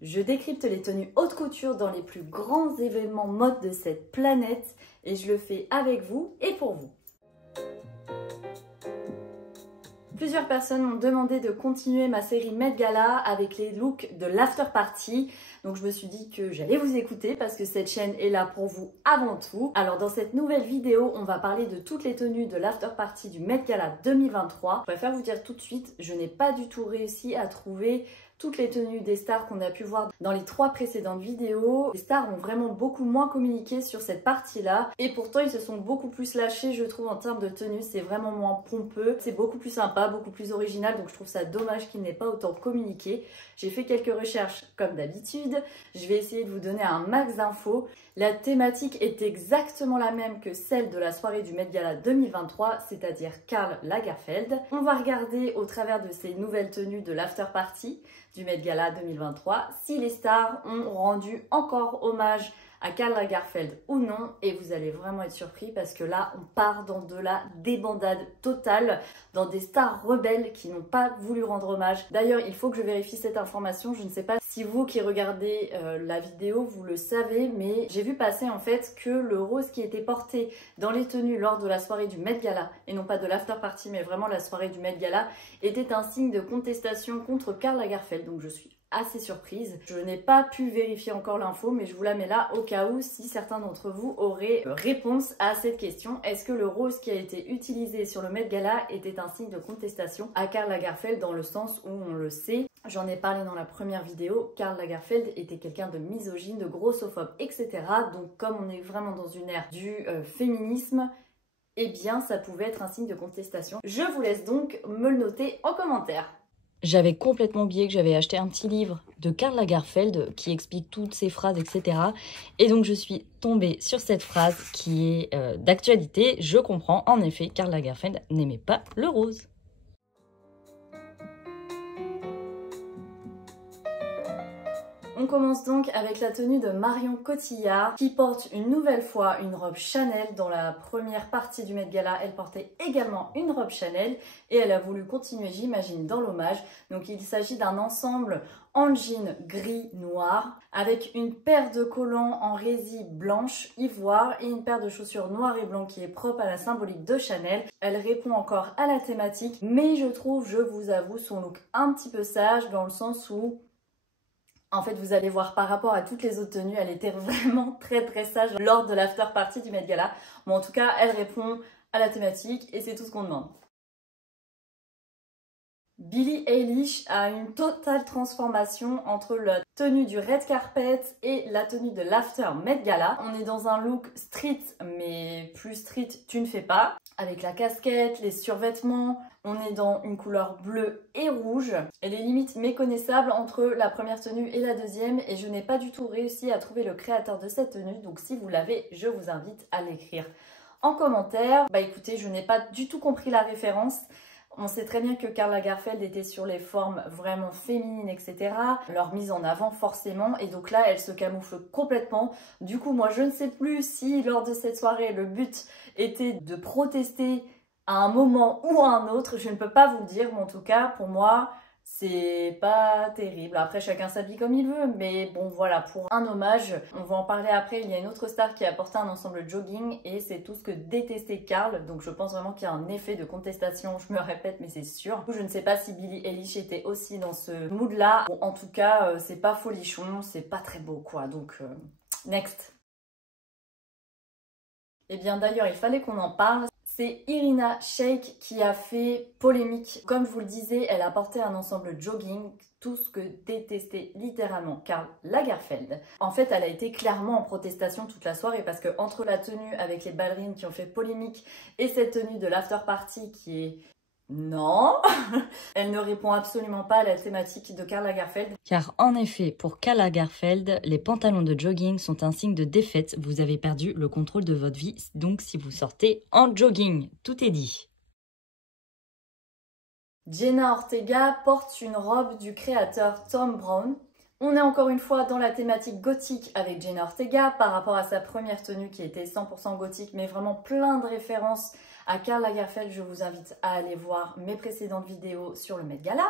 Je décrypte les tenues haute couture dans les plus grands événements mode de cette planète et je le fais avec vous et pour vous. Plusieurs personnes m'ont demandé de continuer ma série Met Gala avec les looks de l'after party. Donc je me suis dit que j'allais vous écouter parce que cette chaîne est là pour vous avant tout. Alors dans cette nouvelle vidéo, on va parler de toutes les tenues de l'after party du Met Gala 2023. Je préfère vous dire tout de suite, je n'ai pas du tout réussi à trouver toutes les tenues des stars qu'on a pu voir dans les 3 précédentes vidéos. Les stars ont vraiment beaucoup moins communiqué sur cette partie-là et pourtant ils se sont beaucoup plus lâchés, je trouve, en termes de tenue. C'est vraiment moins pompeux, c'est beaucoup plus sympa, beaucoup plus original, donc je trouve ça dommage qu'il n'ait pas autant communiqué. J'ai fait quelques recherches comme d'habitude, je vais essayer de vous donner un max d'infos. La thématique est exactement la même que celle de la soirée du Met Gala 2023, c'est-à-dire Karl Lagerfeld. On va regarder au travers de ces nouvelles tenues de l'after party du Met Gala 2023 si les stars ont rendu encore hommage à Karl Lagerfeld ou non, et vous allez vraiment être surpris parce que là on part dans de la débandade totale, dans des stars rebelles qui n'ont pas voulu rendre hommage. D'ailleurs il faut que je vérifie cette information, je ne sais pas si vous qui regardez la vidéo vous le savez, mais j'ai vu passer en fait que le rose qui était porté dans les tenues lors de la soirée du Met Gala, et non pas de l'after party mais vraiment la soirée du Met Gala, était un signe de contestation contre Karl Lagerfeld, donc je suis assez surprise. Je n'ai pas pu vérifier encore l'info, mais je vous la mets là au cas où si certains d'entre vous auraient réponse à cette question. Est-ce que le rose qui a été utilisé sur le Met Gala était un signe de contestation à Karl Lagerfeld, dans le sens où on le sait, j'en ai parlé dans la première vidéo, Karl Lagerfeld était quelqu'un de misogyne, de grossophobe, etc. Donc comme on est vraiment dans une ère du féminisme, eh bien ça pouvait être un signe de contestation. Je vous laisse donc me le noter en commentaire. J'avais complètement oublié que j'avais acheté un petit livre de Karl Lagerfeld qui explique toutes ces phrases, etc. Et donc je suis tombée sur cette phrase qui est d'actualité. Je comprends, en effet, Karl Lagerfeld n'aimait pas le rose. On commence donc avec la tenue de Marion Cotillard qui porte une nouvelle fois une robe Chanel. Dans la première partie du Met Gala, elle portait également une robe Chanel et elle a voulu continuer, j'imagine, dans l'hommage. Donc il s'agit d'un ensemble en jean gris-noir avec une paire de collants en résille blanche ivoire et une paire de chaussures noires et blanc qui est propre à la symbolique de Chanel. Elle répond encore à la thématique, mais je trouve, je vous avoue, son look un petit peu sage dans le sens où en fait, vous allez voir par rapport à toutes les autres tenues, elle était vraiment très sage lors de l'after party du Met Gala. Bon, en tout cas, elle répond à la thématique et c'est tout ce qu'on demande. Billie Eilish a une totale transformation entre la tenue du red carpet et la tenue de l'after Met Gala. On est dans un look street, mais plus street tu ne fais pas. Avec la casquette, les survêtements, on est dans une couleur bleue et rouge. Elle est limite méconnaissable entre la première tenue et la deuxième et je n'ai pas du tout réussi à trouver le créateur de cette tenue. Donc si vous l'avez, je vous invite à l'écrire en commentaire. Bah écoutez, je n'ai pas du tout compris la référence. On sait très bien que Karl Lagerfeld était sur les formes vraiment féminines, etc. Leur mise en avant forcément. Et donc là, elle se camoufle complètement. Du coup, moi, je ne sais plus si lors de cette soirée, le but était de protester à un moment ou à un autre. Je ne peux pas vous le dire, mais en tout cas, pour moi, c'est pas terrible. Après, chacun s'habille comme il veut, mais bon, voilà, pour un hommage, on va en parler après. Il y a une autre star qui a porté un ensemble jogging et c'est tout ce que détestait Karl. Donc, je pense vraiment qu'il y a un effet de contestation. Je me répète, mais c'est sûr. Je ne sais pas si Billie Eilish était aussi dans ce mood-là. Bon, en tout cas, c'est pas folichon, c'est pas très beau, quoi. Donc, next. Et bien, d'ailleurs, il fallait qu'on en parle. C'est Irina Shayk qui a fait polémique. Comme je vous le disais, elle a porté un ensemble jogging, tout ce que détestait littéralement Karl Lagerfeld. En fait, elle a été clairement en protestation toute la soirée parce que entre la tenue avec les ballerines qui ont fait polémique et cette tenue de l'after party qui est... Non, elle ne répond absolument pas à la thématique de Karl Lagerfeld. Car en effet, pour Karl Lagerfeld, les pantalons de jogging sont un signe de défaite. Vous avez perdu le contrôle de votre vie, donc si vous sortez en jogging, tout est dit. Jenna Ortega porte une robe du créateur Thom Browne. On est encore une fois dans la thématique gothique avec Jenna Ortega par rapport à sa première tenue qui était 100% gothique mais vraiment plein de références à Karl Lagerfeld, je vous invite à aller voir mes précédentes vidéos sur le Met Gala.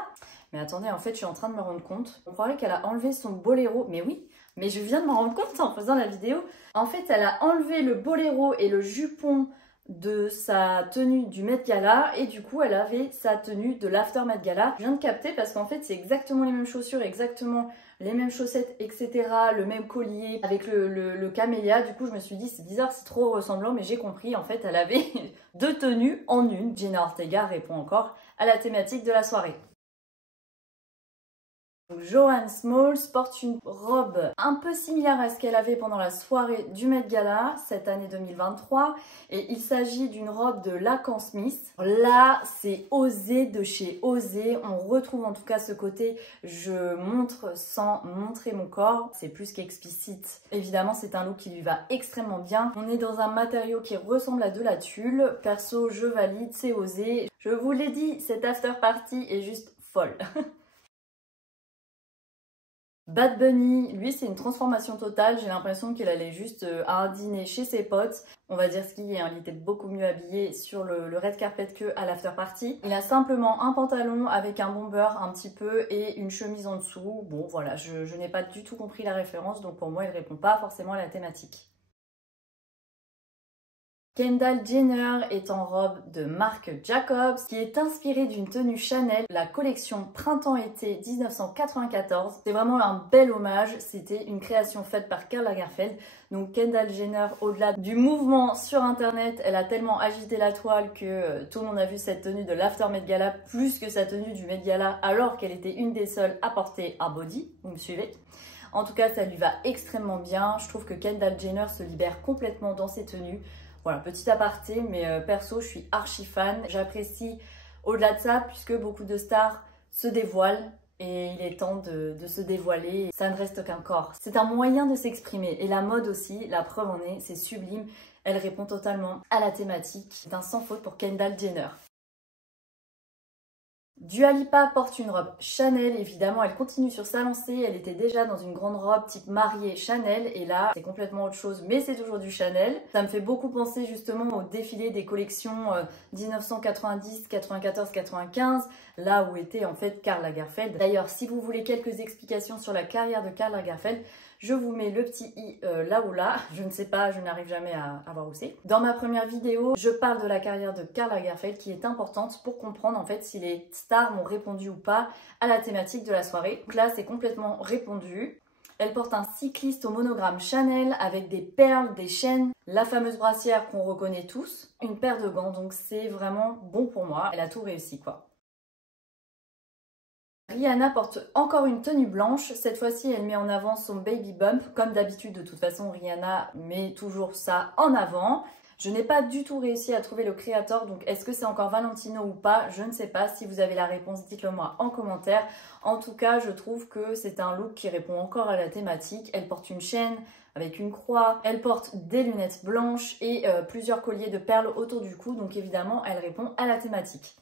Mais attendez, en fait, je suis en train de me rendre compte. On croirait qu'elle a enlevé son boléro. Mais oui, mais je viens de m'en rendre compte en faisant la vidéo. En fait, elle a enlevé le boléro et le jupon de sa tenue du Met Gala et du coup elle avait sa tenue de l'After Met Gala. Je viens de capter parce qu'en fait c'est exactement les mêmes chaussures, exactement les mêmes chaussettes, etc. Le même collier avec le camélia. Du coup je me suis dit c'est bizarre, c'est trop ressemblant, mais j'ai compris, en fait elle avait deux tenues en une. Jenna Ortega répond encore à la thématique de la soirée. Joanne Smalls porte une robe un peu similaire à ce qu'elle avait pendant la soirée du Met Gala cette année 2023 et il s'agit d'une robe de Lacan Smith. Là, c'est osé de chez osé. On retrouve en tout cas ce côté je montre sans montrer mon corps. C'est plus qu'explicite. Évidemment, c'est un look qui lui va extrêmement bien. On est dans un matériau qui ressemble à de la tulle. Perso, je valide, c'est osé. Je vous l'ai dit, cette after party est juste folle. Bad Bunny, lui c'est une transformation totale, j'ai l'impression qu'il allait juste à un dîner chez ses potes. On va dire ce qu'il est, hein. Il était beaucoup mieux habillé sur le red carpet que à l'after party. Il a simplement un pantalon avec un bomber un petit peu et une chemise en dessous. Bon voilà, je n'ai pas du tout compris la référence, donc pour moi il répond pas forcément à la thématique. Kendall Jenner est en robe de marque Jacobs qui est inspirée d'une tenue Chanel, la collection Printemps-été 1994. C'est vraiment un bel hommage, c'était une création faite par Karl Lagerfeld. Donc Kendall Jenner, au-delà du mouvement sur internet, elle a tellement agité la toile que tout le monde a vu cette tenue de l'After Met Gala plus que sa tenue du Met Gala alors qu'elle était une des seules à porter un body, vous me suivez? En tout cas, ça lui va extrêmement bien. Je trouve que Kendall Jenner se libère complètement dans ses tenues. Voilà, petit aparté, mais perso, je suis archi fan. J'apprécie au-delà de ça, puisque beaucoup de stars se dévoilent et il est temps de se dévoiler. Ça ne reste qu'un corps. C'est un moyen de s'exprimer. Et la mode aussi, la preuve en est, c'est sublime. Elle répond totalement à la thématique d'un sans faute pour Kendall Jenner. Dua Lipa porte une robe Chanel, évidemment elle continue sur sa lancée, elle était déjà dans une grande robe type mariée Chanel et là c'est complètement autre chose mais c'est toujours du Chanel. Ça me fait beaucoup penser justement au défilé des collections 1990, 94, 95, là où était en fait Karl Lagerfeld. D'ailleurs si vous voulez quelques explications sur la carrière de Karl Lagerfeld, je vous mets le petit i là ou là, je ne sais pas, je n'arrive jamais à voir où c'est. Dans ma première vidéo, je parle de la carrière de Karl Lagerfeld qui est importante pour comprendre en fait si les stars m'ont répondu ou pas à la thématique de la soirée. Donc là, c'est complètement répondu. Elle porte un cycliste au monogramme Chanel avec des perles, des chaînes, la fameuse brassière qu'on reconnaît tous, une paire de gants, donc c'est vraiment bon pour moi. Elle a tout réussi quoi. Rihanna porte encore une tenue blanche, cette fois-ci elle met en avant son baby bump, comme d'habitude de toute façon Rihanna met toujours ça en avant. Je n'ai pas du tout réussi à trouver le créateur, donc est-ce que c'est encore Valentino ou pas? Je ne sais pas, si vous avez la réponse dites-le moi en commentaire. En tout cas je trouve que c'est un look qui répond encore à la thématique. Elle porte une chaîne avec une croix, elle porte des lunettes blanches et plusieurs colliers de perles autour du cou, donc évidemment elle répond à la thématique.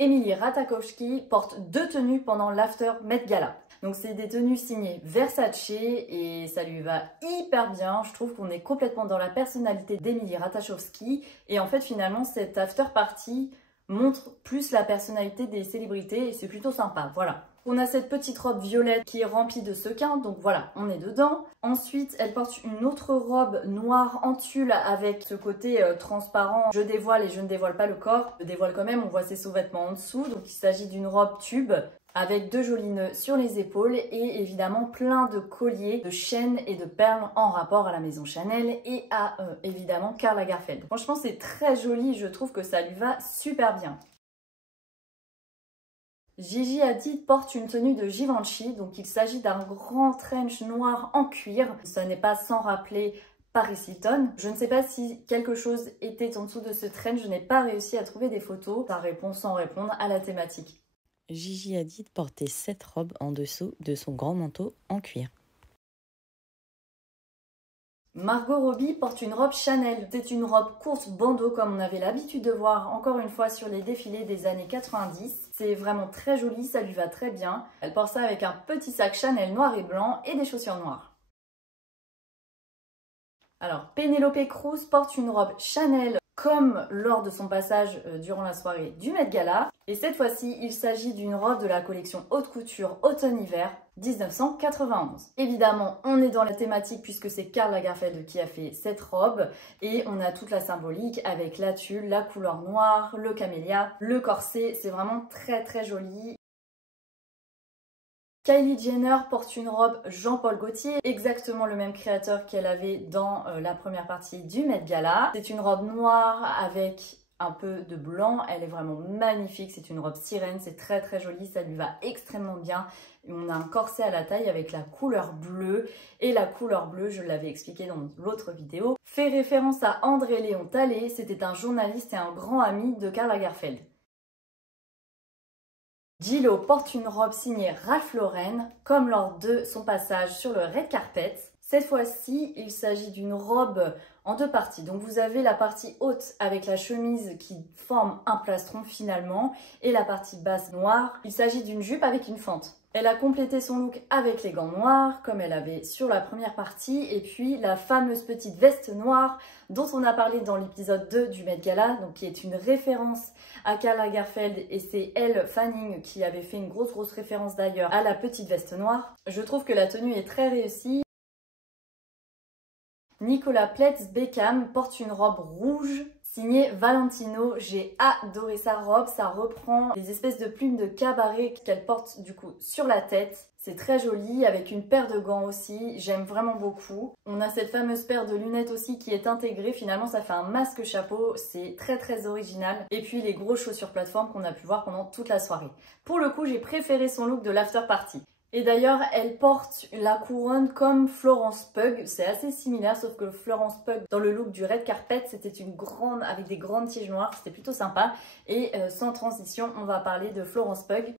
Emily Ratajkowski porte deux tenues pendant l'After Met Gala. Donc c'est des tenues signées Versace et ça lui va hyper bien. Je trouve qu'on est complètement dans la personnalité d'Emily Ratajkowski. Et en fait finalement cette After Party montre plus la personnalité des célébrités et c'est plutôt sympa, voilà. On a cette petite robe violette qui est remplie de sequins, donc voilà, on est dedans. Ensuite, elle porte une autre robe noire en tulle avec ce côté transparent. Je dévoile et je ne dévoile pas le corps. Je dévoile quand même, on voit ses sous-vêtements en dessous. Donc il s'agit d'une robe tube avec deux jolis nœuds sur les épaules et évidemment plein de colliers, de chaînes et de perles en rapport à la maison Chanel et à évidemment Karl Lagerfeld. Franchement, c'est très joli, je trouve que ça lui va super bien. Gigi Hadid porte une tenue de Givenchy, donc il s'agit d'un grand trench noir en cuir. Ce n'est pas sans rappeler Paris Hilton. Je ne sais pas si quelque chose était en dessous de ce trench, je n'ai pas réussi à trouver des photos. Ça répond sans répondre à la thématique. Gigi Hadid portait cette robe en dessous de son grand manteau en cuir. Margot Robbie porte une robe Chanel. C'est une robe courte bandeau comme on avait l'habitude de voir encore une fois sur les défilés des années 90. C'est vraiment très joli, ça lui va très bien. Elle porte ça avec un petit sac Chanel noir et blanc et des chaussures noires. Alors, Penélope Cruz porte une robe Chanel comme lors de son passage durant la soirée du Met Gala. Et cette fois-ci, il s'agit d'une robe de la collection haute couture automne-hiver 1991. Évidemment, on est dans la thématique puisque c'est Karl Lagerfeld qui a fait cette robe et on a toute la symbolique avec la tulle, la couleur noire, le camélia, le corset. C'est vraiment très joli. Kylie Jenner porte une robe Jean-Paul Gaultier, exactement le même créateur qu'elle avait dans la première partie du Met Gala. C'est une robe noire avec un peu de blanc, elle est vraiment magnifique, c'est une robe sirène, c'est très joli, ça lui va extrêmement bien. On a un corset à la taille avec la couleur bleue, et la couleur bleue, je l'avais expliqué dans l'autre vidéo, fait référence à André Léon Talley, c'était un journaliste et un grand ami de Karl Lagerfeld. J.Lo porte une robe signée Ralph Lauren, comme lors de son passage sur le red carpet. Cette fois-ci, il s'agit d'une robe en deux parties. Donc vous avez la partie haute avec la chemise qui forme un plastron finalement, et la partie basse noire. Il s'agit d'une jupe avec une fente. Elle a complété son look avec les gants noirs, comme elle avait sur la première partie, et puis la fameuse petite veste noire dont on a parlé dans l'épisode 2 du Met Gala, donc qui est une référence à Karl Lagerfeld, et c'est Elle Fanning qui avait fait une grosse référence d'ailleurs à la petite veste noire. Je trouve que la tenue est très réussie. Nicolas Pletz-Beckham porte une robe rouge signée Valentino. J'ai adoré sa robe, ça reprend les espèces de plumes de cabaret qu'elle porte du coup sur la tête. C'est très joli, avec une paire de gants aussi, j'aime vraiment beaucoup. On a cette fameuse paire de lunettes aussi qui est intégrée, finalement ça fait un masque chapeau, c'est très original. Et puis les grosses chaussures plateforme qu'on a pu voir pendant toute la soirée. Pour le coup, j'ai préféré son look de l'after party. Et d'ailleurs, elle porte la couronne comme Florence Pugh. C'est assez similaire, sauf que Florence Pugh, dans le look du red carpet, c'était une grande, avec des grandes tiges noires. C'était plutôt sympa. Et sans transition, on va parler de Florence Pugh.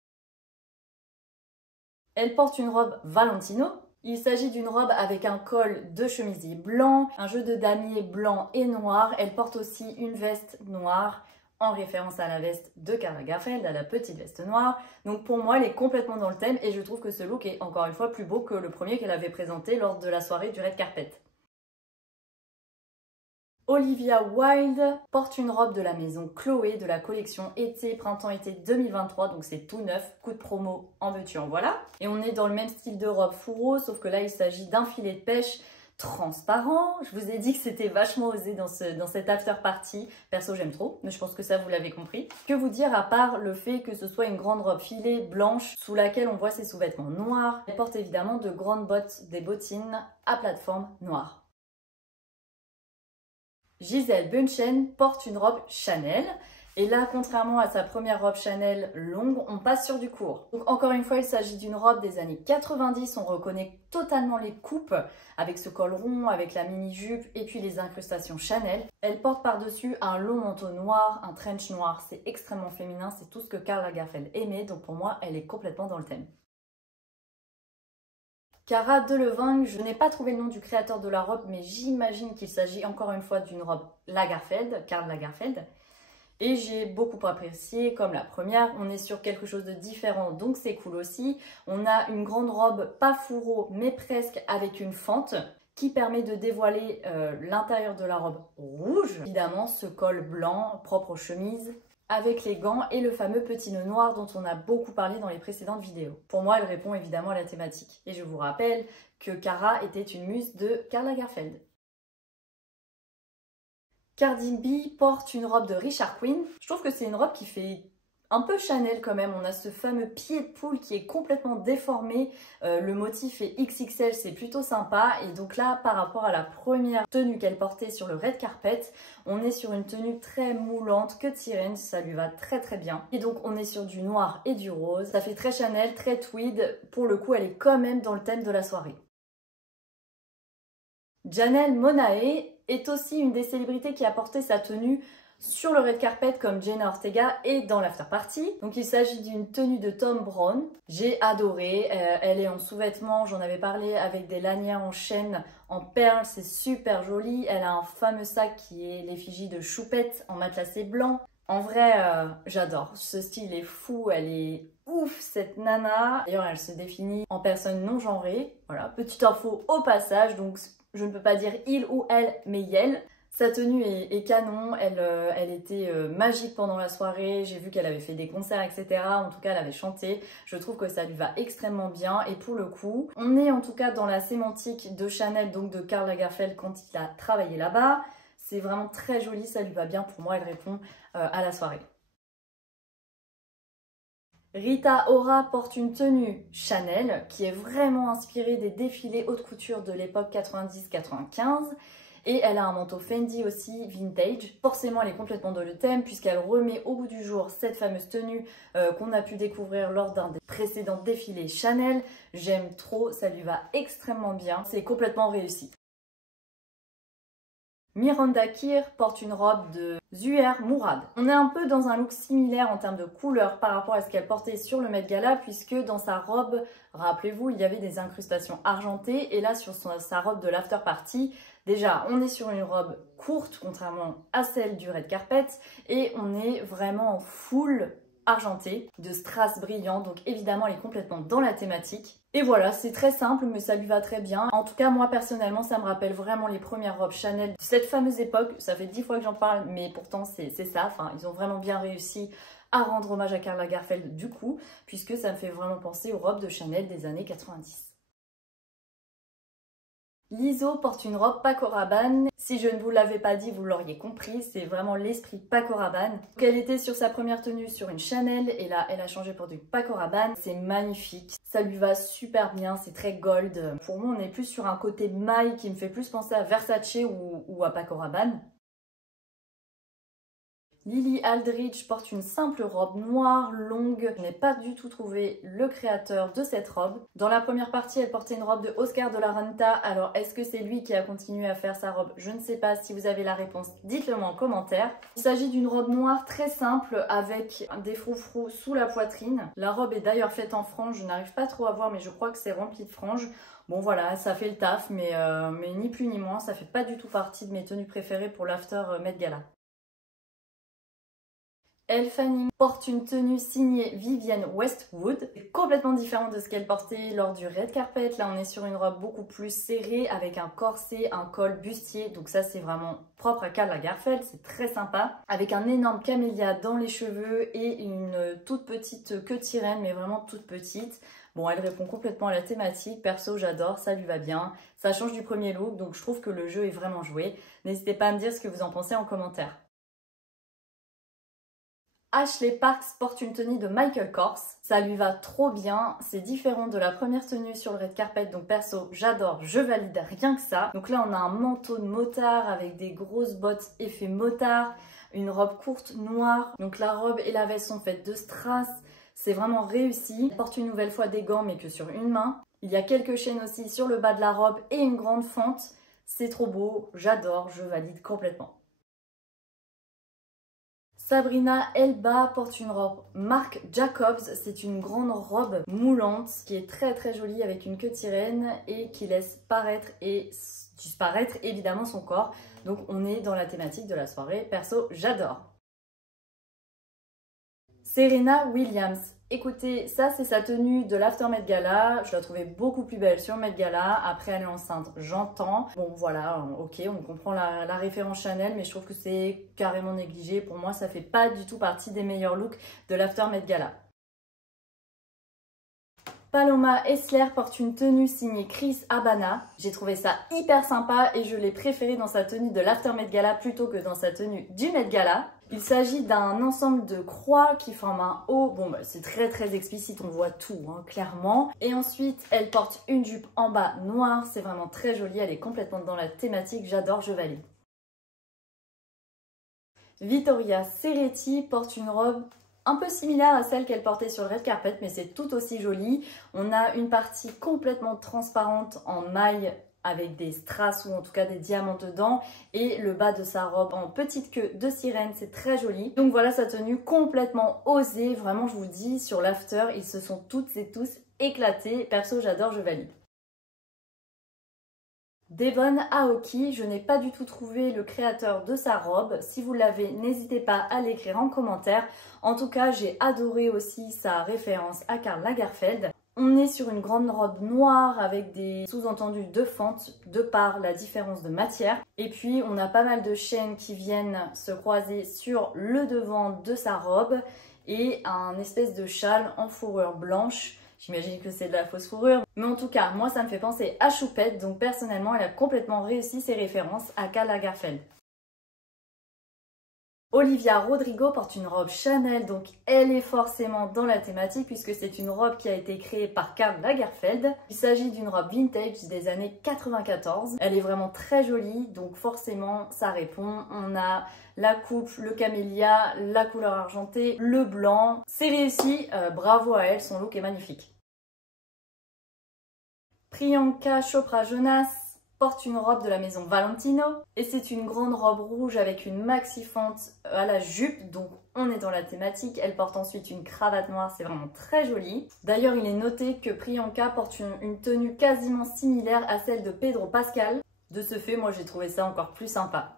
Elle porte une robe Valentino. Il s'agit d'une robe avec un col de chemisier blanc, un jeu de damier blanc et noir. Elle porte aussi une veste noire, en référence à la veste de Karl Lagerfeld, à la petite veste noire. Donc pour moi, elle est complètement dans le thème et je trouve que ce look est encore une fois plus beau que le premier qu'elle avait présenté lors de la soirée du red carpet. Olivia Wilde porte une robe de la maison Chloé de la collection printemps-été 2023, donc c'est tout neuf, coup de promo, en veux-tu en voilà. Et on est dans le même style de robe fourreau, sauf que là il s'agit d'un filet de pêche transparent. Je vous ai dit que c'était vachement osé dans cette after party. Perso, j'aime trop, mais je pense que ça, vous l'avez compris. Que vous dire à part le fait que ce soit une grande robe filée blanche sous laquelle on voit ses sous-vêtements noirs. Elle porte évidemment de grandes bottes, des bottines à plateforme noire. Gisèle Bündchen porte une robe Chanel. Et là, contrairement à sa première robe Chanel longue, on passe sur du court. Donc encore une fois, il s'agit d'une robe des années 90. On reconnaît totalement les coupes avec ce col rond, avec la mini-jupe et puis les incrustations Chanel. Elle porte par-dessus un long manteau noir, un trench noir. C'est extrêmement féminin, c'est tout ce que Karl Lagerfeld aimait. Donc pour moi, elle est complètement dans le thème. Cara Delevingne, je n'ai pas trouvé le nom du créateur de la robe, mais j'imagine qu'il s'agit encore une fois d'une robe Lagerfeld, Karl Lagerfeld. Et j'ai beaucoup apprécié, comme la première, on est sur quelque chose de différent, donc c'est cool aussi. On a une grande robe, pas fourreau, mais presque avec une fente, qui permet de dévoiler l'intérieur de la robe rouge. Évidemment, ce col blanc, propre aux chemises, avec les gants et le fameux petit nœud noir dont on a beaucoup parlé dans les précédentes vidéos. Pour moi, elle répond évidemment à la thématique. Et je vous rappelle que Cara était une muse de Karl Lagerfeld. Cardi B porte une robe de Richard Quinn. Je trouve que c'est une robe qui fait un peu Chanel quand même. On a ce fameux pied de poule qui est complètement déformé. Le motif est XXL, c'est plutôt sympa. Et donc là, par rapport à la première tenue qu'elle portait sur le red carpet, on est sur une tenue très moulante, que sirène, ça lui va très bien. Et donc on est sur du noir et du rose. Ça fait très Chanel, très tweed. Pour le coup, elle est quand même dans le thème de la soirée. Janelle Monáe est aussi une des célébrités qui a porté sa tenue sur le red carpet comme Jenna Ortega et dans l'after party. Donc il s'agit d'une tenue de Thom Browne. J'ai adoré, elle est en sous-vêtements, j'en avais parlé, avec des lanières en chaîne, en perles, c'est super joli. Elle a un fameux sac qui est l'effigie de Choupette en matelassé blanc. En vrai, j'adore. Ce style est fou, elle est ouf cette nana. D'ailleurs, elle se définit en personne non genrée. Voilà, petite info au passage, donc Je ne peux pas dire il ou elle, mais Yel. Sa tenue est canon, elle était magique pendant la soirée, j'ai vu qu'elle avait fait des concerts, etc. En tout cas, elle avait chanté. Je trouve que ça lui va extrêmement bien et pour le coup, on est en tout cas dans la sémantique de Chanel, donc de Karl Lagerfeld quand il a travaillé là-bas. C'est vraiment très joli, ça lui va bien. Pour moi, elle répond à la soirée. Rita Ora porte une tenue Chanel qui est vraiment inspirée des défilés haute couture de l'époque 90-95. Et elle a un manteau Fendi aussi, vintage. Forcément, elle est complètement dans le thème puisqu'elle remet au bout du jour cette fameuse tenue qu'on a pu découvrir lors d'un des précédents défilés Chanel. J'aime trop, ça lui va extrêmement bien. C'est complètement réussi. Miranda Kerr porte une robe de Zuhair Mourad. On est un peu dans un look similaire en termes de couleur par rapport à ce qu'elle portait sur le Met Gala puisque dans sa robe, rappelez-vous, il y avait des incrustations argentées et là sur sa robe de l'after party, déjà on est sur une robe courte contrairement à celle du red carpet et on est vraiment en full argenté, de strass brillants, donc évidemment elle est complètement dans la thématique. Et voilà, c'est très simple mais ça lui va très bien. En tout cas moi personnellement ça me rappelle vraiment les premières robes Chanel de cette fameuse époque. Ça fait 10 fois que j'en parle mais pourtant c'est ça, enfin ils ont vraiment bien réussi à rendre hommage à Karl Lagerfeld du coup, puisque ça me fait vraiment penser aux robes de Chanel des années 90. Lizzo porte une robe Paco Rabanne. Si je ne vous l'avais pas dit, vous l'auriez compris, c'est vraiment l'esprit Paco Rabanne. Donc elle était sur sa première tenue sur une Chanel et là elle a changé pour du Paco Rabanne. C'est magnifique, ça lui va super bien, c'est très gold. Pour moi on est plus sur un côté maille qui me fait plus penser à Versace ou à Paco Rabanne. Lily Aldridge porte une simple robe noire, longue. Je n'ai pas du tout trouvé le créateur de cette robe. Dans la première partie, elle portait une robe de Oscar de la Renta. Alors, est-ce que c'est lui qui a continué à faire sa robe? Je ne sais pas. Si vous avez la réponse, dites-le moi en commentaire. Il s'agit d'une robe noire très simple avec des froufrous sous la poitrine. La robe est d'ailleurs faite en franges. Je n'arrive pas trop à voir, mais je crois que c'est rempli de franges. Bon voilà, ça fait le taf, mais ni plus ni moins. Ça fait pas du tout partie de mes tenues préférées pour l'after Met Gala. Elle Fanning porte une tenue signée Vivienne Westwood, complètement différente de ce qu'elle portait lors du red carpet. Là, on est sur une robe beaucoup plus serrée avec un corset, un col bustier. Donc ça, c'est vraiment propre à Karl Lagerfeld, c'est très sympa. Avec un énorme camélia dans les cheveux et une toute petite queue de sirène, mais vraiment toute petite. Bon, elle répond complètement à la thématique. Perso, j'adore, ça lui va bien. Ça change du premier look, donc je trouve que le jeu est vraiment joué. N'hésitez pas à me dire ce que vous en pensez en commentaire. Ashley Parks porte une tenue de Michael Kors, ça lui va trop bien, c'est différent de la première tenue sur le red carpet, donc perso j'adore, je valide rien que ça. Donc là on a un manteau de motard avec des grosses bottes effet motard, une robe courte noire, donc la robe et la veste sont faites de strass, c'est vraiment réussi. Elle porte une nouvelle fois des gants mais que sur une main. Il y a quelques chaînes aussi sur le bas de la robe et une grande fente, c'est trop beau, j'adore, je valide complètement. Sabrina Elba porte une robe Marc Jacobs, c'est une grande robe moulante qui est très jolie avec une queue de sirène et qui laisse paraître et disparaître évidemment son corps. Donc on est dans la thématique de la soirée, perso j'adore. Serena Williams. Écoutez, ça c'est sa tenue de l'After Met Gala. Je la trouvais beaucoup plus belle sur Met Gala. Après elle est enceinte, j'entends. Bon voilà, ok, on comprend la référence Chanel, mais je trouve que c'est carrément négligé. Pour moi, ça fait pas du tout partie des meilleurs looks de l'After Met Gala. Paloma Essler porte une tenue signée Chris Habana. J'ai trouvé ça hyper sympa et je l'ai préférée dans sa tenue de l'After Met Gala plutôt que dans sa tenue du Met Gala. Il s'agit d'un ensemble de croix qui forment un haut. Bon, bah, c'est très explicite, on voit tout, hein, clairement. Et ensuite, elle porte une jupe en bas noire. C'est vraiment très joli, elle est complètement dans la thématique. J'adore, je valide. Victoria Serretti porte une robe un peu similaire à celle qu'elle portait sur le red carpet, mais c'est tout aussi joli. On a une partie complètement transparente en maille avec des strass ou en tout cas des diamants dedans et le bas de sa robe en petite queue de sirène, c'est très joli. Donc voilà sa tenue complètement osée, vraiment je vous dis, sur l'after, ils se sont toutes et tous éclatés. Perso, j'adore, je valide. Devon Aoki, je n'ai pas du tout trouvé le créateur de sa robe. Si vous l'avez, n'hésitez pas à l'écrire en commentaire. En tout cas, j'ai adoré aussi sa référence à Karl Lagerfeld. On est sur une grande robe noire avec des sous-entendus de fente de par la différence de matière. Et puis on a pas mal de chaînes qui viennent se croiser sur le devant de sa robe et un espèce de châle en fourrure blanche. J'imagine que c'est de la fausse fourrure. Mais en tout cas, moi ça me fait penser à Choupette. Donc personnellement, elle a complètement réussi ses références à Karl Lagerfeld. Olivia Rodrigo porte une robe Chanel, donc elle est forcément dans la thématique puisque c'est une robe qui a été créée par Karl Lagerfeld. Il s'agit d'une robe vintage des années 94. Elle est vraiment très jolie, donc forcément ça répond. On a la coupe, le camélia, la couleur argentée, le blanc. C'est réussi, bravo à elle, son look est magnifique. Priyanka Chopra Jonas porte une robe de la maison Valentino et c'est une grande robe rouge avec une maxi fente à la jupe, donc on est dans la thématique. Elle porte ensuite une cravate noire, c'est vraiment très joli. D'ailleurs, il est noté que Priyanka porte une tenue quasiment similaire à celle de Pedro Pascal. De ce fait, moi j'ai trouvé ça encore plus sympa.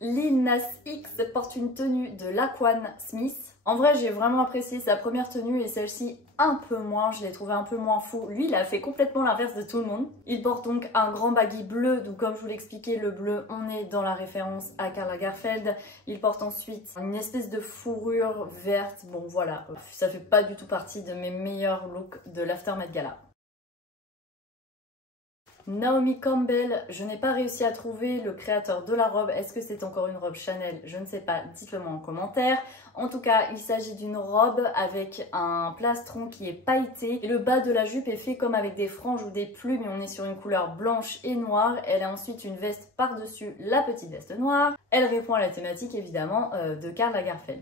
Lil Nas X porte une tenue de Laquan Smith. En vrai, j'ai vraiment apprécié sa première tenue et celle-ci un peu moins. Je l'ai trouvé un peu moins fou. Lui, il a fait complètement l'inverse de tout le monde. Il porte donc un grand baggy bleu. Donc comme je vous l'expliquais, le bleu, on est dans la référence à Karl Lagerfeld. Il porte ensuite une espèce de fourrure verte. Bon voilà, ça fait pas du tout partie de mes meilleurs looks de l'After Met Gala. Naomi Campbell, je n'ai pas réussi à trouver le créateur de la robe. Est-ce que c'est encore une robe Chanel? Je ne sais pas, dites-le moi en commentaire. En tout cas, il s'agit d'une robe avec un plastron qui est pailleté. Et le bas de la jupe est fait comme avec des franges ou des plumes. Et on est sur une couleur blanche et noire. Elle a ensuite une veste par-dessus la petite veste noire. Elle répond à la thématique évidemment de Karl Lagerfeld.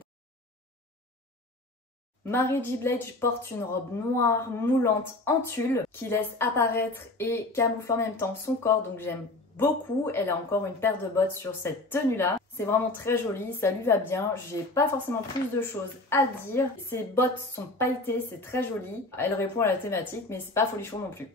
Mary J. Blige porte une robe noire moulante en tulle qui laisse apparaître et camoufle en même temps son corps, donc j'aime beaucoup. Elle a encore une paire de bottes sur cette tenue-là. C'est vraiment très joli, ça lui va bien. J'ai pas forcément plus de choses à dire. Ses bottes sont pailletées, c'est très joli. Elle répond à la thématique, mais c'est pas folichon non plus.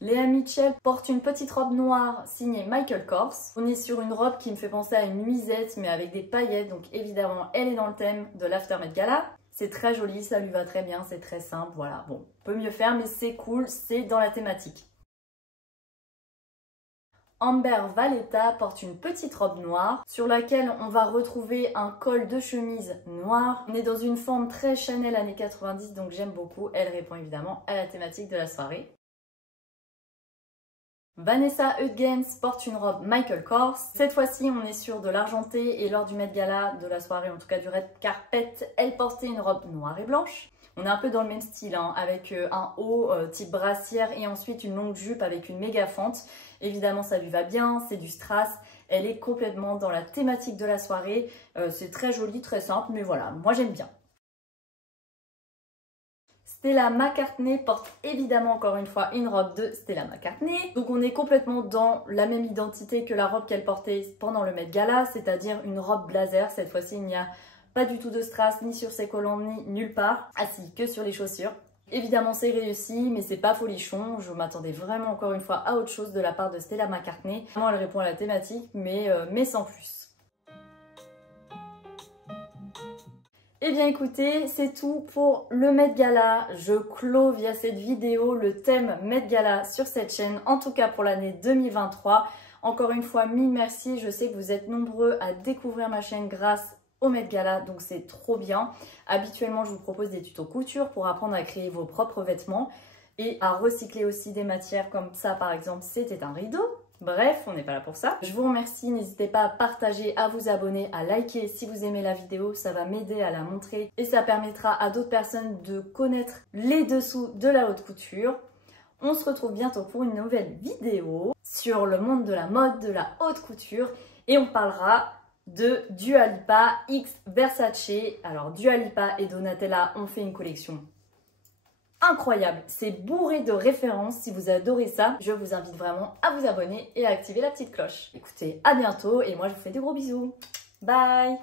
Léa Mitchell porte une petite robe noire signée Michael Kors. On est sur une robe qui me fait penser à une nuisette mais avec des paillettes, donc évidemment elle est dans le thème de l'After Met Gala. C'est très joli, ça lui va très bien, c'est très simple, voilà. Bon, on peut mieux faire mais c'est cool, c'est dans la thématique. Amber Valletta porte une petite robe noire sur laquelle on va retrouver un col de chemise noir. On est dans une forme très Chanel années 90, donc j'aime beaucoup. Elle répond évidemment à la thématique de la soirée. Vanessa Hudgens porte une robe Michael Kors. Cette fois-ci, on est sur de l'argenté et lors du Met Gala, de la soirée, en tout cas du red carpet, elle portait une robe noire et blanche. On est un peu dans le même style, hein, avec un haut type brassière et ensuite une longue jupe avec une méga fente. Évidemment, ça lui va bien, c'est du strass. Elle est complètement dans la thématique de la soirée. C'est très joli, très simple, mais voilà, moi j'aime bien. Stella McCartney porte évidemment encore une fois une robe de Stella McCartney. Donc on est complètement dans la même identité que la robe qu'elle portait pendant le Met Gala, c'est-à-dire une robe blazer. Cette fois-ci, il n'y a pas du tout de strass, ni sur ses collants, ni nulle part. Ah si, que sur les chaussures. Évidemment, c'est réussi, mais c'est pas folichon. Je m'attendais vraiment encore une fois à autre chose de la part de Stella McCartney. Vraiment, elle répond à la thématique, mais sans plus. Eh bien écoutez, c'est tout pour le Met Gala. Je clôt via cette vidéo le thème Met Gala sur cette chaîne, en tout cas pour l'année 2023. Encore une fois, mille merci. Je sais que vous êtes nombreux à découvrir ma chaîne grâce au Met Gala, donc c'est trop bien. Habituellement, je vous propose des tutos couture pour apprendre à créer vos propres vêtements et à recycler aussi des matières comme ça, par exemple, c'était un rideau. Bref, on n'est pas là pour ça. Je vous remercie, n'hésitez pas à partager, à vous abonner, à liker si vous aimez la vidéo, ça va m'aider à la montrer et ça permettra à d'autres personnes de connaître les dessous de la haute couture. On se retrouve bientôt pour une nouvelle vidéo sur le monde de la mode, de la haute couture et on parlera de Dua Lipa x Versace. Alors Dua Lipa et Donatella ont fait une collection incroyable, c'est bourré de références. Si vous adorez ça, je vous invite vraiment à vous abonner et à activer la petite cloche. Écoutez, à bientôt et moi je vous fais des gros bisous. Bye!